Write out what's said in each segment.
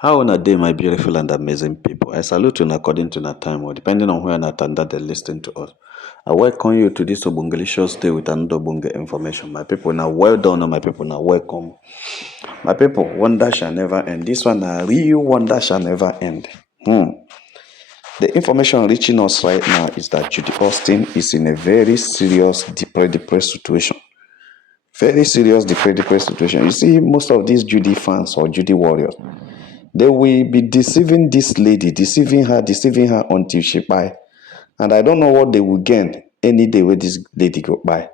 How on a day, my beautiful and amazing people? I salute you according to that time, or depending on where and at that they listen to us. I welcome you to this Obungalicious day with another Obunga information. My people, now well done, my people, now welcome. My people, wonder shall never end. This one, a real wonder shall never end. The information reaching us right now is that Judy Austin is in a very serious, depressed situation. Very serious, depressed situation. You see, most of these Judy fans or Judy warriors, they will be deceiving this lady, deceiving her until she buy. And I don't know what they will gain any day where this lady go buy.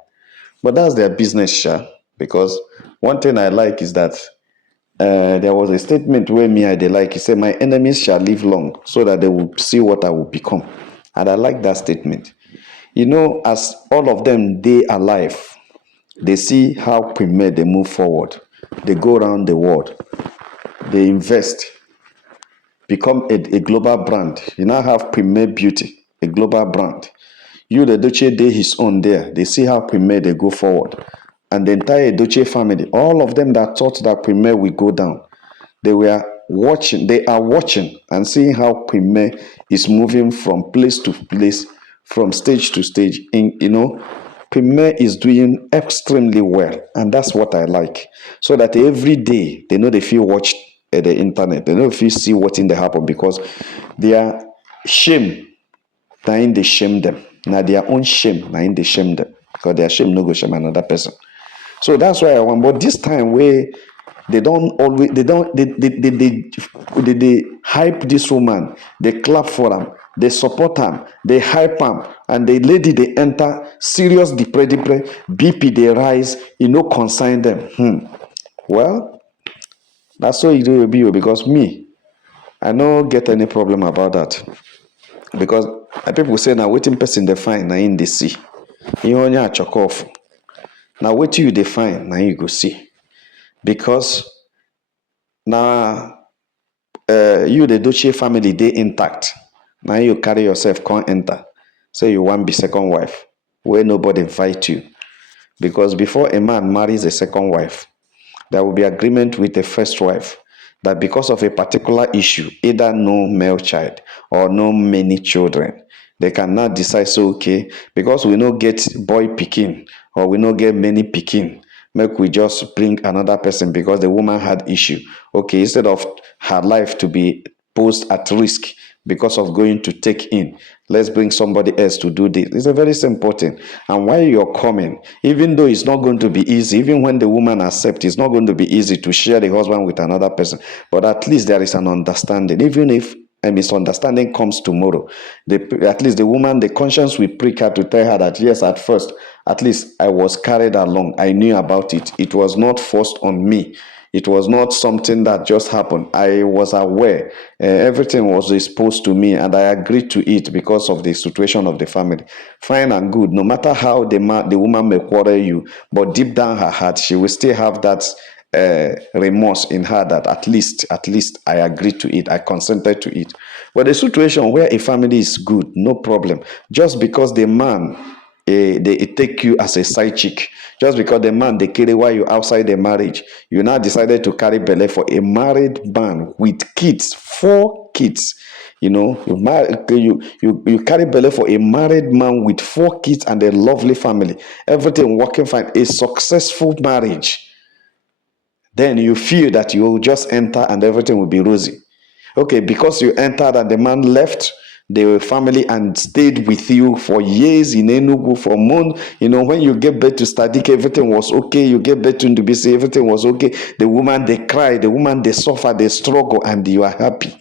But that's their business, sha. Because one thing I like is that there was a statement where me I they like, he said, my enemies shall live long so that they will see what I will become. And I like that statement. You know, as all of them, they alive, they see how Premier they move forward. They go around the world. They invest. Become a global brand. You now have Premier Beauty, a global brand. You, the Edochie, did his own there. They see how Premier they go forward. And the entire Edochie family, all of them that thought that Premier will go down, they are watching and seeing how Premier is moving from place to place, from stage to stage. Premier is doing extremely well, and that's what I like. So that every day they know they feel watched at the internet. They know if you see what's in the happen because their shame, now they shame them. Now their own shame, now they shame them because their shame no go shame another person. So that's why I want. But this time where they don't always they hype this woman, they clap for them, they support them, they hype them, and the lady they enter serious depression, BP they rise, consign them. Well, that's so it will be because me, I no get any problem about that. Because people say now waiting person they find now in the sea. You only chok off. Now wait till you define, now you go see. Because now you the Edochie family they intact. Now you carry yourself can't enter. Say you want be second wife where nobody invite you. Because before a man marries a second wife, there will be agreement with the first wife that because of a particular issue, either no male child or no many children, they cannot decide, so okay, because we no get boy picking or we no get many picking, make we just bring another person because the woman had issue. Okay, instead of her life to be posed at risk because of going to take in, let's bring somebody else to do this. It's a very simple thing. And while you're coming, even though it's not going to be easy, even when the woman accepts, it's not going to be easy to share the husband with another person, but at least there is an understanding. Even if a misunderstanding comes tomorrow, at least the woman, the conscience will prick her to tell her that yes, at first, at least I was carried along, I knew about it, it was not forced on me, it was not something that just happened. I was aware. Everything was exposed to me, and I agreed to it because of the situation of the family. Fine and good. No matter how the woman may quarrel you, but deep down her heart, she will still have that remorse in her that at least I agreed to it, I consented to it. But the situation where a family is good, no problem. Just because the man they take you as a side chick, just because the man they carry while you outside the marriage, you now decided to carry belly for a married man with kids, 4 kids. You carry belly for a married man with 4 kids and a lovely family, everything working fine, a successful marriage. Then you feel that you will just enter and everything will be rosy. Okay, because you entered and the man left the family and stayed with you for years in Enugu for months. When you get back to Stadik, everything was okay. You get back to Ndubisi, everything was okay. The woman, they cry. The woman, they suffer, they struggle, and you are happy.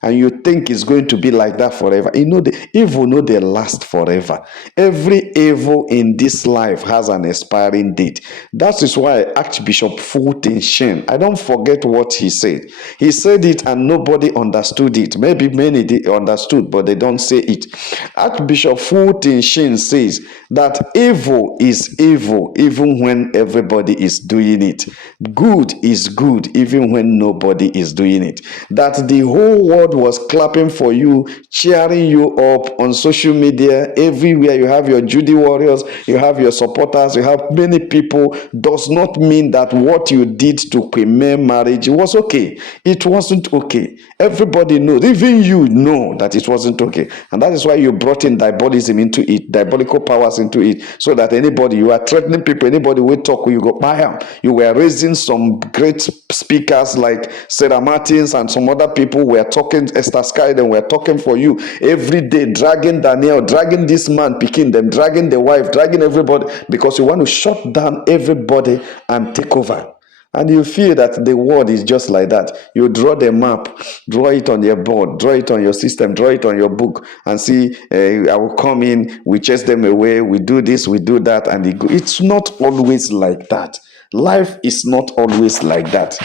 And you think it's going to be like that forever. The evil no they last forever. Every evil in this life has an expiring date. That is why Archbishop Fulton Sheen, I don't forget what he said. He said it and nobody understood it. Maybe many they understood, but they don't say it. Archbishop Fulton Sheen says that evil is evil even when everybody is doing it. Good is good even when nobody is doing it. That the whole world everybody was clapping for you, cheering you up on social media. Everywhere you have your Judy warriors, you have your supporters, you have many people, does not mean that what you did to Queen marriage was okay. It wasn't okay. Everybody knows, even you know that it wasn't okay. And that is why you brought in diabolism into it, diabolical powers into it, so that anybody, you are threatening people, anybody will talk, you go buy them. You were raising some great speakers like Sarah Martins and some other people were talking, Esther Sky, then were talking for you every day, dragging Daniel, dragging this man, picking them, dragging the wife, dragging everybody, because you want to shut down everybody and take over. And you feel that the world is just like that. You draw the map, draw it on your board, draw it on your system, draw it on your book, and see, I will come in, we chase them away, we do this, we do that, and it's not always like that. Life is not always like that.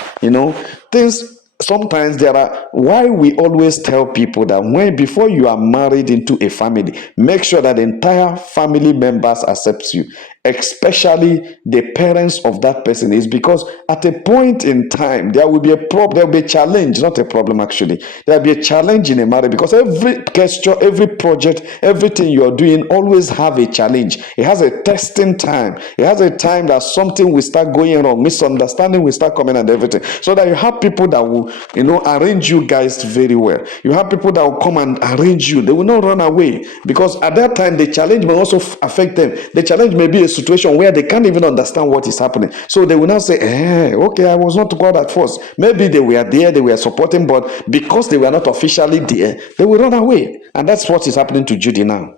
Things, sometimes there are, why we always tell people that before you are married into a family, make sure that the entire family members accepts you, especially the parents of that person, is because at a point in time there will be a problem, there will be a challenge, not a problem actually. There will be a challenge in a marriage, because every gesture, every project, everything you are doing always have a challenge. It has a testing time. It has a time that something will start going wrong, misunderstanding will start coming and everything. So that you have people that will, arrange you guys very well. You have people that will come and arrange you. They will not run away, because at that time the challenge may also affect them. The challenge may be a situation where they can't even understand what is happening. So they will now say, okay, I was not God at first. Maybe they were there, they were supporting, but because they were not officially there, they will run away. And that's what is happening to Judy now.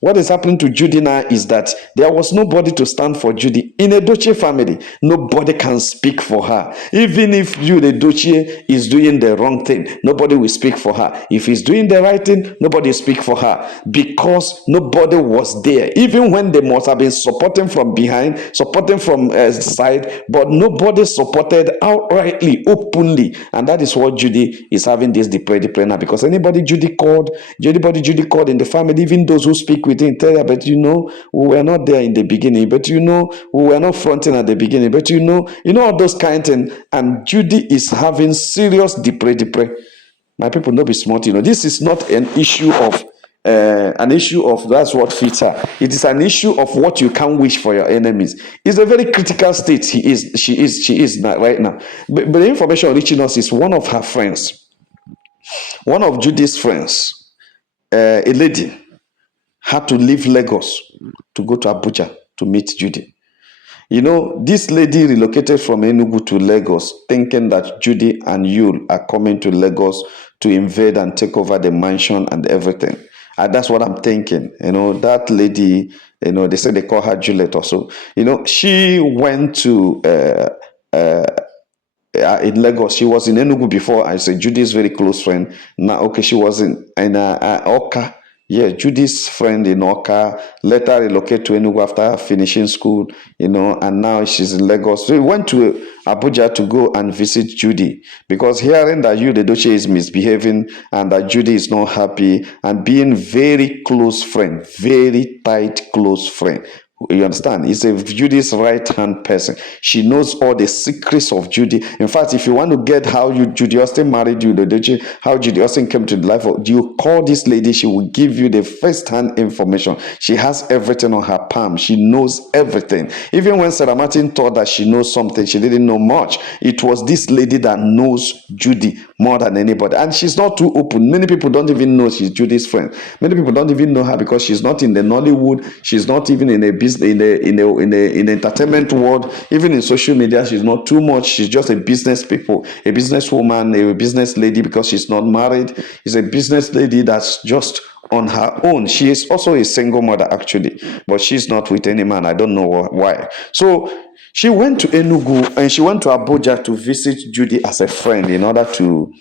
What is happening to Judy now is that there was nobody to stand for Judy. In a Edochie family, nobody can speak for her. Even if you, the Edochie, is doing the wrong thing, nobody will speak for her. If he's doing the right thing, nobody will speak for her, because nobody was there. Even when they must have been supporting from behind, supporting from side, but nobody supported outrightly, openly. And that is what Judy is having this depraved now, because anybody Judy called in the family, even those who speak with him, tell her, but we were not there in the beginning, but we were not fronting at the beginning, but all those kind of things. And Judy is having serious depraved. My people, not be smart. This is not an issue of that's what fits her. It is an issue of what you can wish for your enemies. It's a very critical state she is right now. But the information reaching us is one of her friends, one of Judy's friends, a lady, had to leave Lagos to go to Abuja to meet Judy. This lady relocated from Enugu to Lagos, thinking that Judy and Yul are coming to Lagos to invade and take over the mansion and everything. And that's what I'm thinking. That lady, they say they call her Juliet or so. She went to in Lagos. She was in Enugu before. I said Judy's very close friend. Now, okay, she was in Oka. Yeah, Judy's friend in Oka, later relocated to Enugu after finishing school, and now she's in Lagos. So we went to Abuja to go and visit Judy, because hearing that the Edochie is misbehaving and that Judy is not happy, and being very close friend, very tight close friend. You understand? It's Judy's right-hand person. She knows all the secrets of Judy. In fact, if you want to get how Judy Austin married you, how Judy Austin came to the life of you, call this lady. She will give you the first-hand information. She has everything on her palm. She knows everything. Even when Sarah Martin thought that she knows something, she didn't know much. It was this lady that knows Judy more than anybody. And she's not too open. Many people don't even know she's Judy's friend. Many people don't even know her because she's not in the Nollywood. She's not even in a business, in the entertainment world. Even in social media, she's not too much. She's just a businesswoman, a business lady, because she's not married. She's a business lady that's just on her own. She is also a single mother actually, but she's not with any man. I don't know why. So she went to Enugu and she went to Abuja to visit Judy as a friend, in order to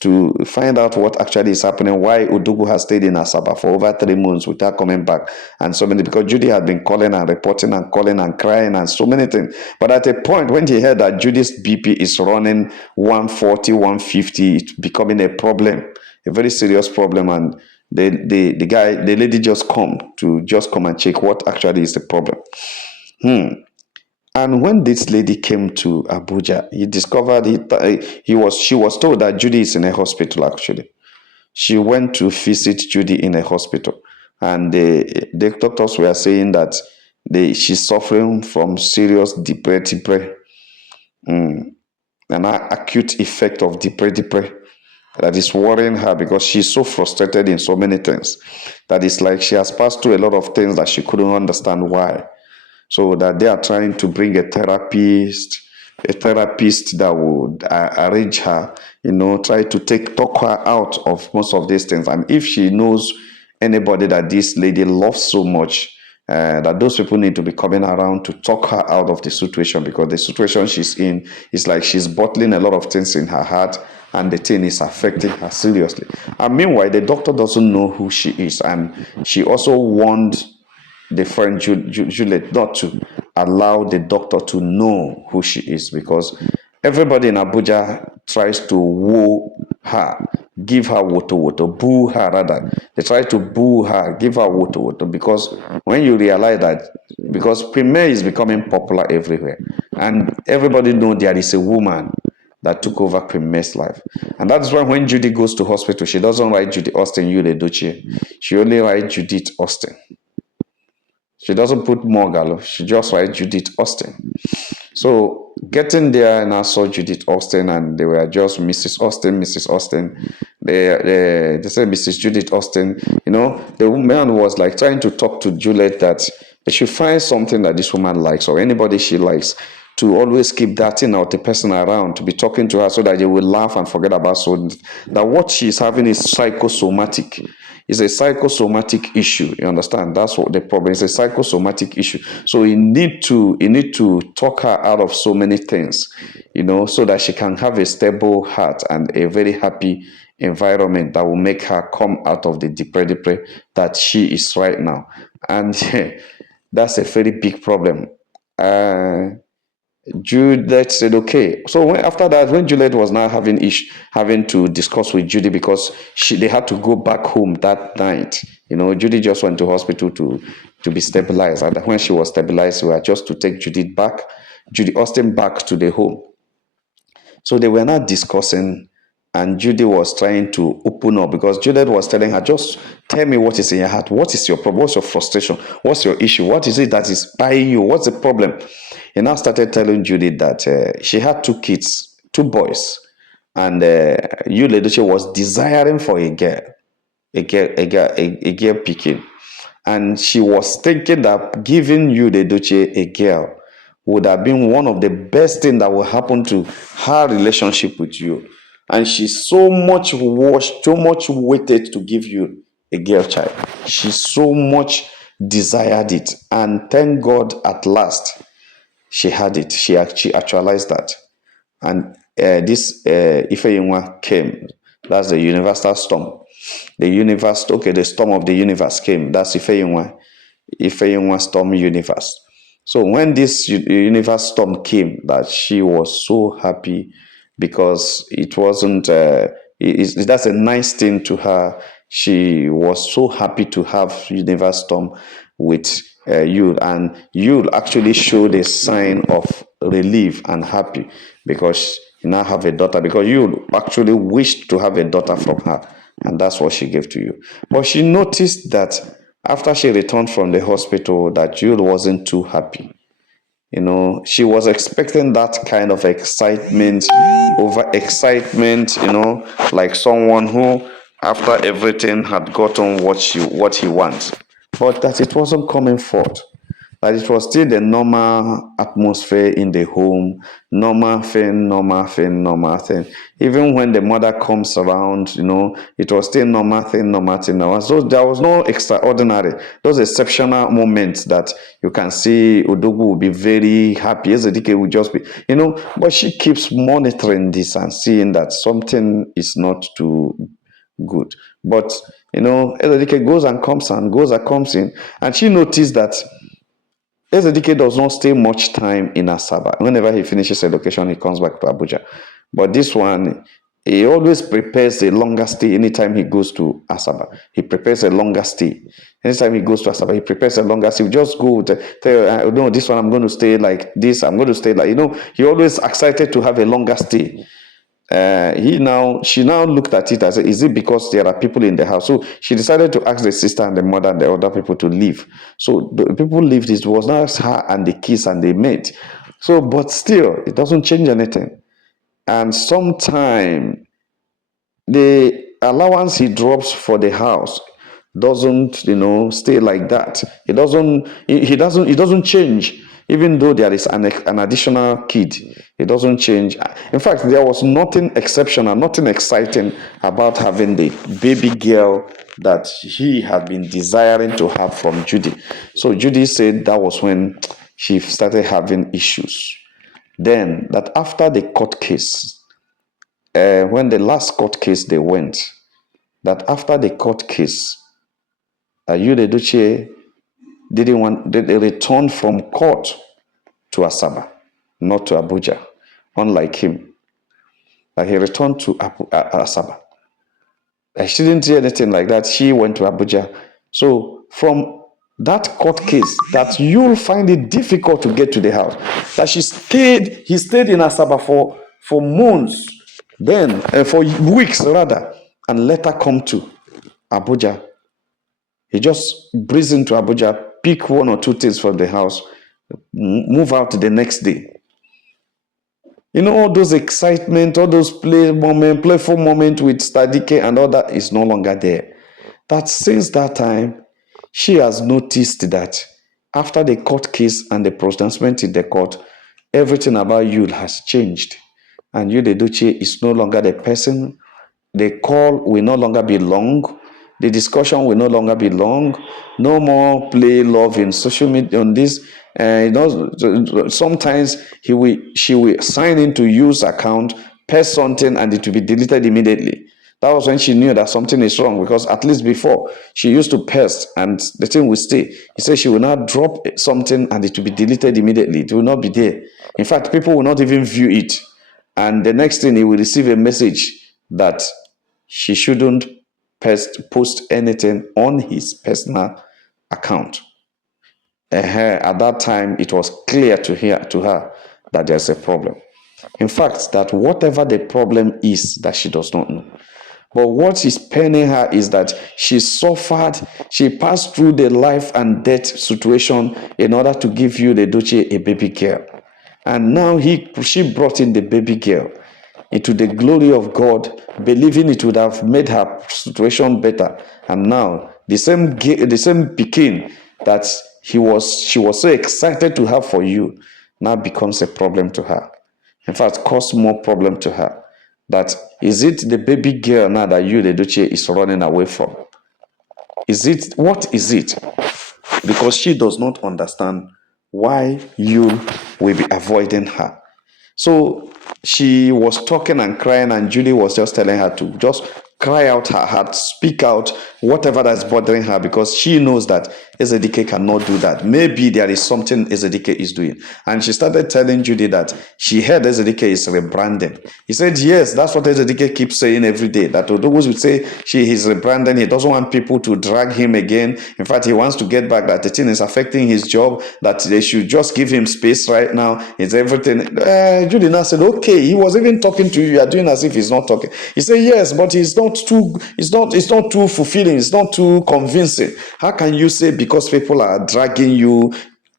to find out what actually is happening, why Odogwu has stayed in Asaba for over 3 months without coming back, and so many, because Judy had been calling and reporting and calling and crying and so many things. But at a point when he heard that Judy's BP is running 140, 150, it's becoming a problem, a very serious problem, and the lady just come and check what actually is the problem. And when this lady came to Abuja, he discovered she was told that Judy is in a hospital actually. She went to visit Judy in a hospital, and the doctors were saying that she's suffering from serious depression, an acute effect of depression that is worrying her because she's so frustrated in so many things that it's like she has passed through a lot of things that she couldn't understand why. So that they are trying to bring a therapist that would arrange her, try to talk her out of most of these things. And if she knows anybody that this lady loves so much, that those people need to be coming around to talk her out of the situation, because the situation she's in is like she's bottling a lot of things in her heart, and the thing is affecting her seriously. And meanwhile, the doctor doesn't know who she is, and she also warned the friend Juliet not to allow the doctor to know who she is, because everybody in Abuja tries to woo her, give her woto, boo her rather. They try to boo her, give her woto, because when you realize that, because Premier is becoming popular everywhere, and everybody know there is a woman that took over Premier's life. And that's why when Judy goes to hospital, she doesn't write Judy Austin, Edochie. She only writes Judith Austin. She doesn't put Morgalo. She just writes Judith Austin. So getting there, and I saw Judith Austin, and they were just Mrs. Austin, Mrs. Austin. They said Mrs. Judith Austin. The woman was like trying to talk to Juliet that they should find something that this woman likes, or anybody she likes, to always keep that thing out, the person around, to be talking to her so that they will laugh and forget about that what she's having is psychosomatic. It's a psychosomatic issue. You understand? That's what the problem is. A psychosomatic issue. So you need to talk her out of so many things, so that she can have a stable heart and a very happy environment that will make her come out of the depression that she is right now. And that's a very big problem. Juliet said, okay. So after that, when Juliet was now having to discuss with Judy, because they had to go back home that night. Judy just went to hospital to be stabilized. And when she was stabilized, we were just to take Judy Austin back to the home. So they were not discussing, and Judy was trying to open up, because Juliet was telling her, just tell me what is in your heart. What is your problem? What's your frustration? What's your issue? What is it that is buying you? What's the problem? He now started telling Judy that she had 2 kids, 2 boys, and Edochie was desiring for a girl picking, and she was thinking that giving Edochie a girl would have been one of the best things that will happen to her relationship with you. And she so much waited to give you a girl child. She so much desired it, and thank God at last she had it. She actualized that. And this Ifeyinwa came. That's the universal storm. The storm of the universe came. That's Ifeyinwa storm universe. So when this universe storm came, that she was so happy, because it wasn't, that's a nice thing to her. She was so happy to have universe storm with Yul, and Yul actually showed a sign of relief and happy, because you now have a daughter, because Yul actually wished to have a daughter from her, and that's what she gave to you. But she noticed that after she returned from the hospital, that Yul wasn't too happy. She was expecting that kind of excitement, over excitement, like someone who, after everything, had gotten what he wants, but that it wasn't coming forth. That it was still the normal atmosphere in the home, normal thing. Even when the mother comes around, it was still normal thing. So there was no extraordinary, those exceptional moments that you can see Odogwu will be very happy. Edochie will just be, but she keeps monitoring this and seeing that something is not too good. But, Edochie goes and comes in, and she noticed that Edochie does not stay much time in Asaba. Whenever he finishes education, he comes back to Abuja. But this one, He always prepares a longer stay anytime he goes to Asaba. He prepares a longer stay. Anytime he goes to Asaba, he prepares a longer stay. Just go tell, no, this one I'm going to stay like this. I'm going to stay like, he always excited to have a longer stay. She now looked at it and said, is it because there are people in the house? So she decided to ask the sister and the mother and the other people to leave. So the people lived. It was not her and the kids and they met. So, but still, it doesn't change anything. And sometime the allowance he drops for the house doesn't stay like that. It doesn't change. Even though there is an additional kid, it doesn't change. In fact, there was nothing exceptional, nothing exciting about having the baby girl that he had been desiring to have from Judy. So Judy said that was when she started having issues. Then that after the court case, when the last court case they went, that after the court case, Edochie they returned from court to Asaba, not to Abuja, unlike him. That he returned to Asaba. She didn't say anything like that. She went to Abuja. So from that court case, that you'll find it difficult to get to the house. That he stayed in Asaba for months, then for weeks rather, and later come to Abuja. He just breezed into Abuja, pick one or two things from the house, move out the next day. All those excitement, all those playful moment with Stadike and all that is no longer there. That since that time, she has noticed that after the court case and the pronouncement in the court, everything about Yul has changed. And Yul Edochie is no longer the person. The call will no longer be long. The discussion will no longer be long. No more play love in social media on this. Sometimes she will sign into use account, paste something, and it will be deleted immediately. That was when she knew that something is wrong, because at least before she used to paste and the thing will stay. He said she will not drop something and it will be deleted immediately. It will not be there. In fact, people will not even view it. And the next thing, he will receive a message that she shouldn't post anything on his personal account. At that time, it was clear to her that there's a problem. In fact, that whatever the problem is, that she does not know. But what is paining her is that she suffered, she passed through the life and death situation in order to give you the Edochie a baby girl. And now she brought in the baby girl into the glory of God, believing it would have made her situation better. And now the same Pekin that she was so excited to have for you now becomes a problem to her. In fact, cause more problem to her. That is it the baby girl now that you, the Edochie, is running away from? What is it? Because she does not understand why you will be avoiding her. So she was talking and crying, and Judy was just telling her to just cry out her heart, speak out whatever that's bothering her, because she knows that Edochie cannot do that. Maybe there is something Edochie is doing. And she started telling Judy that she heard Edochie is rebranding. He said, yes, that's what Edochie keeps saying every day, that those would say is rebranding. He doesn't want people to drag him again. In fact, he wants to get back, that the thing is affecting his job, that they should just give him space right now. It's everything. Judy now said, okay, he was even talking to you. You are doing as if he's not talking. He said, yes, but it's not too fulfilling. It's not too convincing. How can you say because people are dragging you?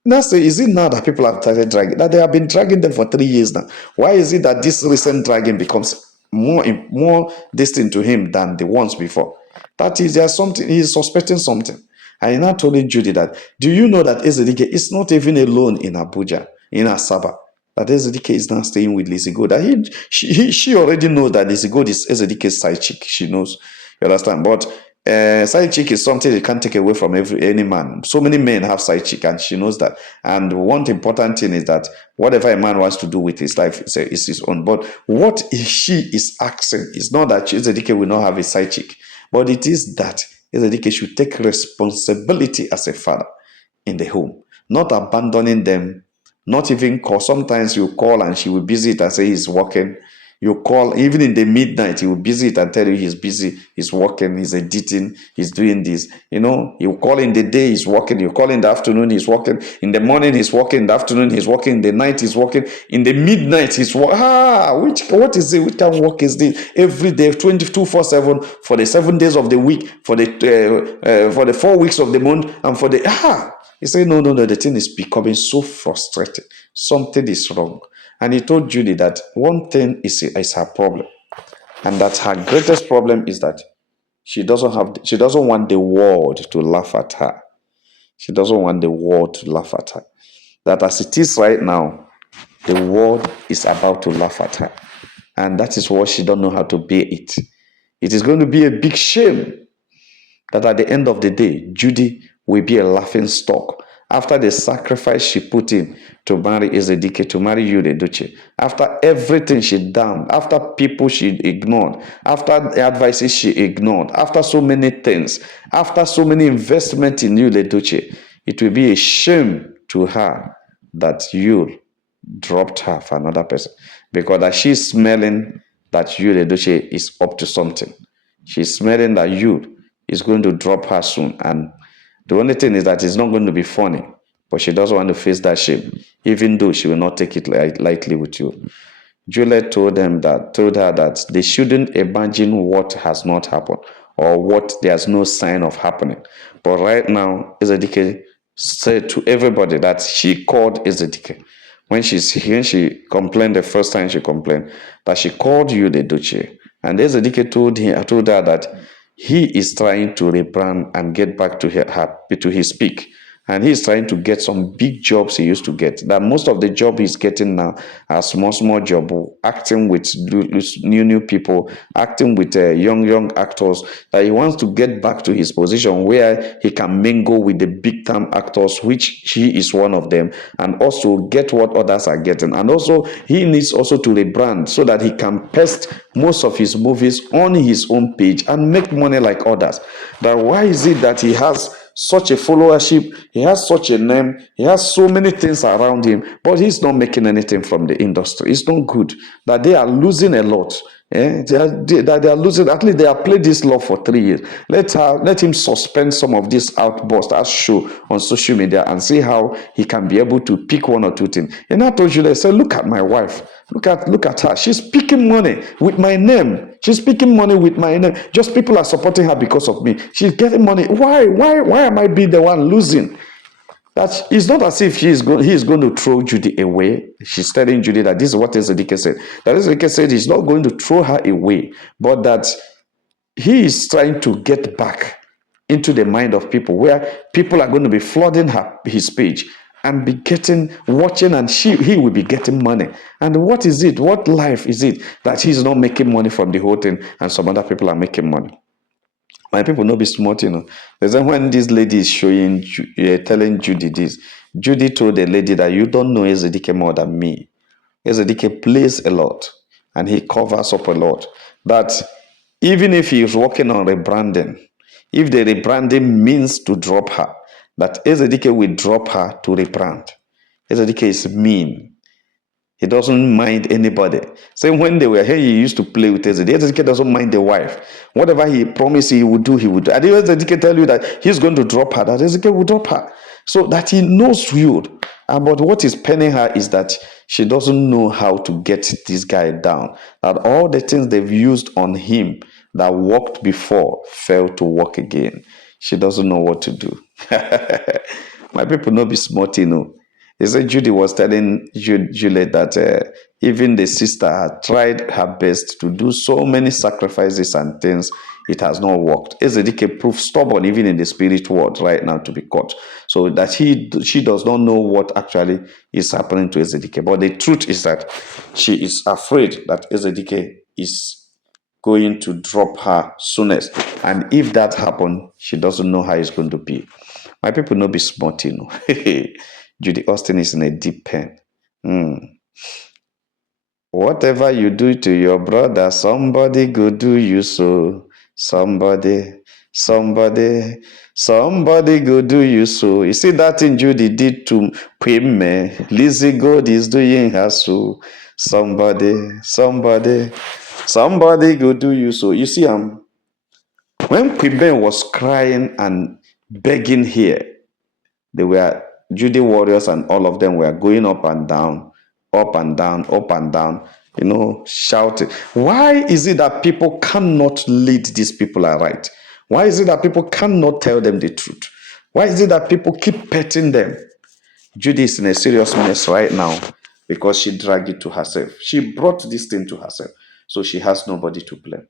Now say, is it now that people have started dragging? That they have been dragging them for 3 years now. Why is it that this recent dragging becomes more distant to him than the ones before? That is, there's something, he's suspecting something. And he now told Judy that, do you know that Edochie is not even alone in Abuja, in Asaba? That Edochie is now staying with Lizzie Gold. That she already knows that Lizzie Gold is Edochie's side chick. She knows. You understand? But side chick is something you can't take away from any man. So many men have side chick, and she knows that. And one important thing is that whatever a man wants to do with his life is his own. But what she is asking is not that Edochie will not have a side chick, but it is that Edochie should take responsibility as a father in the home, not abandoning them. Not even call. Sometimes you call and she will busy it and say he's working. You call, even in the midnight, he will busy it and tell you he's busy, he's working, he's editing, he's doing this. You call in the day, he's working. You call in the afternoon, he's working. In the morning, he's working. In the afternoon, he's working. In the night, he's working. In the midnight, he's working. What is it? Which kind of work is this? Every day, 24/7, for the 7 days of the week, for the 4 weeks of the month, and for the. He said, no, the thing is becoming so frustrating. Something is wrong. And he told Judy that one thing is her problem. And that her greatest problem is that she doesn't want the world to laugh at her. She doesn't want the world to laugh at her. That as it is right now, the world is about to laugh at her. And that is what she don't know how to bear it. It is going to be a big shame that at the end of the day, Judy will be a laughing stock. After the sacrifice she put in to marry Edochie, to marry you, Edochie, after everything she done, after people she ignored, after the advices she ignored, after so many things, after so many investment in you, Edochie, it will be a shame to her that you dropped her for another person, because that she's smelling that you, Edochie, is up to something. She's smelling that you is going to drop her soon, and the only thing is that it's not going to be funny, but she doesn't want to face that shame, even though she will not take it lightly with you. Juliet told her that they shouldn't imagine what has not happened or what there's no sign of happening. But right now, Edochie said to everybody that she called Edochie. When she complained the first time she complained, that she called you, Edochie. And Edochie told her that he is trying to rebrand and get back to his peak. And he's trying to get some big jobs he used to get. That most of the job he's getting now are small job, acting with new people, acting with young actors. That he wants to get back to his position where he can mingle with the big time actors, which he is one of them, and also get what others are getting. And also he needs also to rebrand so that he can paste most of his movies on his own page and make money like others. That why is it that he has such a followership, he has such a name, he has so many things around him, but he's not making anything from the industry? It's not good. That they are losing a lot. They are losing. At least they have played this law for 3 years. Let him suspend some of this outburst as show on social media and see how he can be able to pick one or two things. And I told you, they said, look at my wife. Look at her. She's picking money with my name. She's picking money with my name. Just people are supporting her because of me. She's getting money. Why am I being the one losing? That it's not as if he is going to throw Judy away. She's telling Judy that this is what Edochie said. That Edochie said he's not going to throw her away, but that he is trying to get back into the mind of people, where people are going to be flooding his page and be watching, and he will be getting money. And what is it? What life is it that he's not making money from the whole thing and some other people are making money? My people not be smart, There's when this lady is telling Judy this. Judy told the lady that you don't know Edochie more than me. Edochie plays a lot and he covers up a lot. That even if he is working on rebranding, if the rebranding means to drop her, that Edochie will drop her to rebrand. Edochie is mean. He doesn't mind anybody. Same when they were here, he used to play with Edochie. Edochie doesn't mind the wife. Whatever he promised he would do, he would do. And Edochie tell you that he's going to drop her, that Edochie will drop her. So that he knows you. But what is penning her is that she doesn't know how to get this guy down. That all the things they've used on him that worked before failed to work again. She doesn't know what to do. My people not be smart, He said Judy was telling Juliet that even the sister had tried her best to do so many sacrifices and things. It has not worked. Edochie proved stubborn even in the spirit world right now to be caught. So that she does not know what actually is happening to Edochie. But the truth is that she is afraid that Edochie is going to drop her soonest. And if that happens, she doesn't know how it's going to be. My people not be smart, Judy Austin is in a deep pen. Whatever you do to your brother, somebody go do you so. Somebody go do you so. You see that thing Judy did to Queen, Lizzie God is doing her so. Somebody go do you so. You see, when Queen was crying and begging here, they were Judy warriors and all of them were going up and down, up and down, up and down, shouting. Why is it that people cannot lead these people aright? Why is it that people cannot tell them the truth? Why is it that people keep petting them? Judy is in a serious mess right now because she dragged it to herself. She brought this thing to herself, so she has nobody to blame.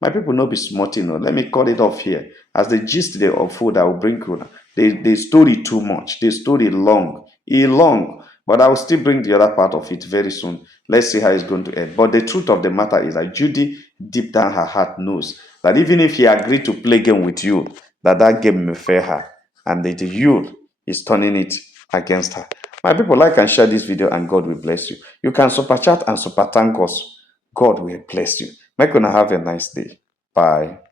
My people no be smart, Let me cut it off here. As the gist they of food, I will bring you. The story too much. The story long. Long. But I will still bring the other part of it very soon. Let's see how it's going to end. But the truth of the matter is that Judy, deep down her heart, knows that even if he agreed to play game with you, that game may fail her. And that you is turning it against her. My people, like and share this video, and God will bless you. You can super chat and super thank us. God will bless you. Make una have a nice day. Bye.